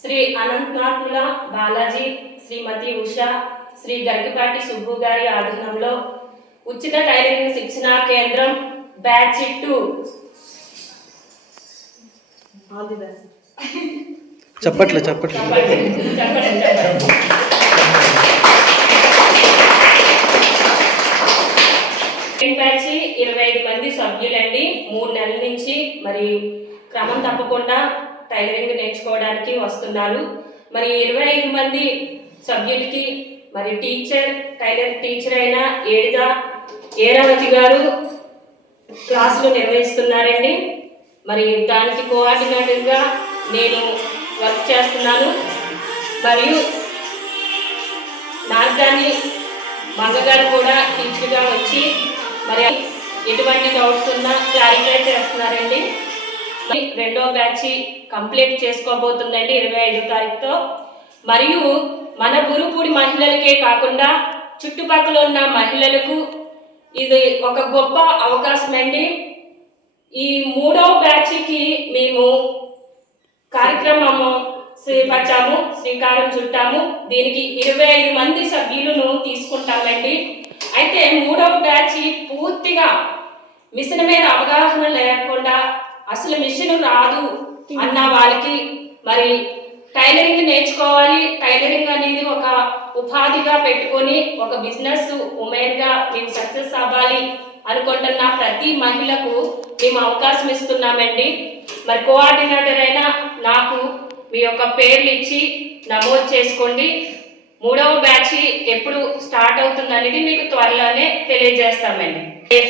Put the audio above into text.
శ్రీ అనంతనాథుల బాలాజీ శ్రీమతి ఉష శ్రీ గరికపాటి సుబ్బు గారి ఆధీనంలో ఉచిత టైలరింగ్ శిక్షణా కేంద్రం బ్యాచ్ టూ. చప్పట్లు చప్పట్లు. బ్యాచ్ ఇరవై ఐదు మంది సభ్యులండి. మూడు నెలల నుంచి మరి క్రమం తప్పకుండా టైలరింగ్ నేర్చుకోవడానికి వస్తున్నారు. మరి ఇరవై ఐదు మంది సభ్యులకి మరి టీచర్ టైలర్ టీచర్ అయిన ఏడిద ఏరావతి గారు క్లాసులు నిర్వహిస్తున్నారండి. మరి దానికి కోఆర్డినేటర్గా నేను వర్క్ చేస్తున్నాను. మరియు నాగదాని మంగగారు కూడా టీచర్గా వచ్చి మరి ఎటువంటి డౌట్స్ ఉన్నా క్లారిఫై చేస్తున్నారండి. రెండో బ్యాచ్ కంప్లీట్ చేసుకోబోతుందండి ఇరవై ఐదు తారీఖుతో. మరియు మన గురుపూడి మహిళలకే కాకుండా చుట్టుపక్కల ఉన్న మహిళలకు ఇది ఒక గొప్ప అవకాశం అండి. ఈ మూడో బ్యాచ్కి మేము కార్యక్రమము చేపట్టాము శ్రీకారం చుట్టాము. దీనికి ఇరవై ఐదు మంది సభ్యులను తీసుకుంటామండి. అయితే మూడవ బ్యాచ్ పూర్తిగా మిషన్ మీద అవగాహన లేకుండా అసలు మిషన్ రాదు అన్న వాళ్ళకి. మరి టైలరింగ్ నేర్చుకోవాలి. టైలరింగ్ అనేది ఒక ఉపాధిగా పెట్టుకొని ఒక బిజినెస్ ఉమెన్గా మేము సక్సెస్ అవ్వాలి అనుకుంటున్న ప్రతి మహిళకు మేము అవకాశం ఇస్తున్నామండి. మరి కోఆర్డినేటర్ అయినా నాకు మీ యొక్క పేర్లు ఇచ్చి నమోదు చేసుకోండి. మూడవ బ్యాచ్ ఎప్పుడు స్టార్ట్ అవుతుంది అనేది మీకు త్వరలోనే తెలియజేస్తామండి. ఏ